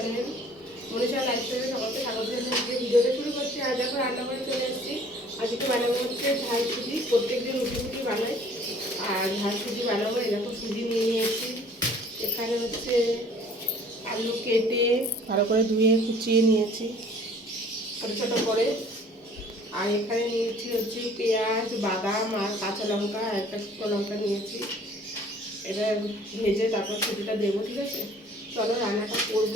Channel Manisha লাইফস্টাইলে সকলকে স্বাগত জানিয়ে ভিডিওটা শুরু করছি আজ এখন রান্না করে চলে এসেছি। আজকে বানাবো হচ্ছে ঝাল সুজি। প্রত্যেকদিন রুটি রুটি বানাই। আর ঝাল সুজি বানাবো। এরকম সুজি নিয়ে নিয়েছি। এখানে হচ্ছে আলু কেটে ভালো করে ধুয়ে কুচিয়ে নিয়েছি, ছোটো ছোটো করে। আর এখানে নিয়েছি হচ্ছে পেঁয়াজ, বাদাম আর কাঁচা লঙ্কা, আর একটা শুকনো লঙ্কা নিয়েছি। এটা ভেজে তারপর সুজিটা দেবো, ঠিক আছে? চলো রান্নাটা করব।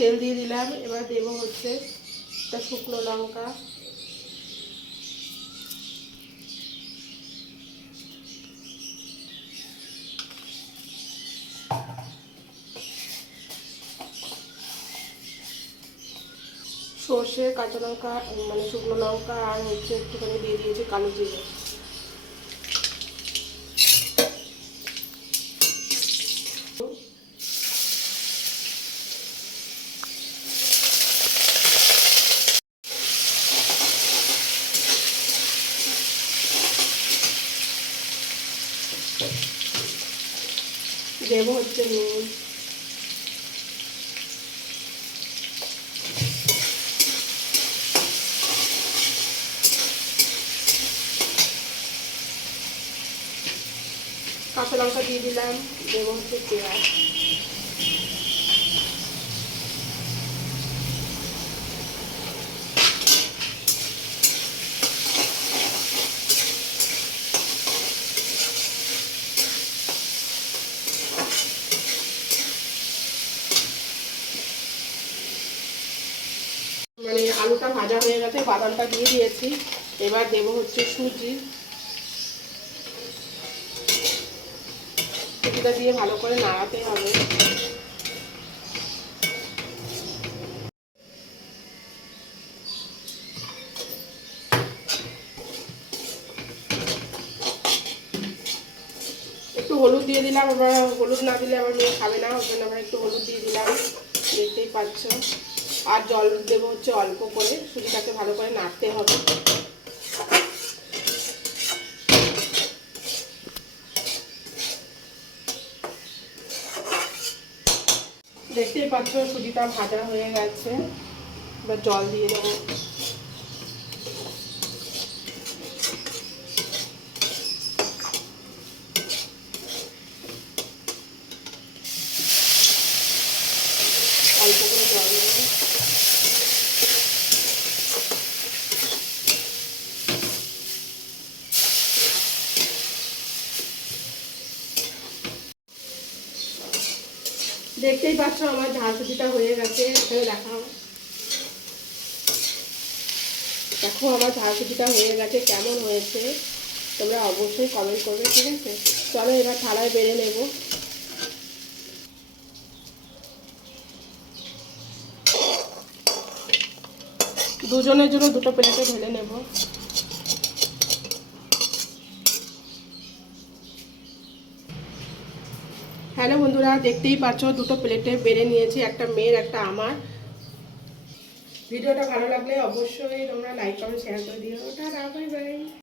তেল দিয়ে দিলাম এবার দেবো হচ্ছে একটা শুকনো লঙ্কা। সর্ষে, কাঁচা লঙ্কা মানে শুকনো লঙ্কা আর হচ্ছে একটুখানি দিয়ে দিয়েছি কালো জিরে। দেবো হচ্ছে নুন। কাঁচা লঙ্কা দিয়ে দিলাম এবং হচ্ছে পেঁয়াজ। মানে আলুটা ভাজা হয়ে গেছে, বাদামটা দিয়ে দিয়েছি। এবার দেবো হচ্ছে সুজি। সুজিটা দিয়ে ভালো করে নাড়াতে হবে। একটু হলুদ দিয়ে দিলাম, আবার হলুদ না দিলে আমার মেয়ে খাবে না ওই জন্য আবার একটু হলুদ দিয়ে দিলাম। দেখতেই পাচ্ছ। আর জল দেবো হচ্ছে অল্প করে, সুজিটাকে ভালো করে নাড়তে হবে। দেখতেই পাচ্ছ সুজিটা ভাজা হয়ে গেছে। এবার জল দিয়ে দেবো অল্প করে জল দেবো দেখতেই পাচ্ছ আমার ঝাল সুজিটা হয়ে গেছে এখানে দেখাও। দেখো আমার ঝাল সুজিটা হয়ে গেছে, কেমন হয়েছে? তোমরা অবশ্যই কমেন্ট করবে, ঠিক আছে? চলো এবার থালায় বেড়ে নেব। দুজনের জন্য দুটো প্লেটে ঢেলে নেব। হ্যালো বন্ধুরা, দেখতেই পাচ্ছ, দুটো প্লেটে বেড়ে নিয়েছি একটা মেয়ের, একটা আমার। ভিডিওটা ভালো লাগলে অবশ্যই তোমরা লাইক কমেন্ট শেয়ার করে দিও। Bye bye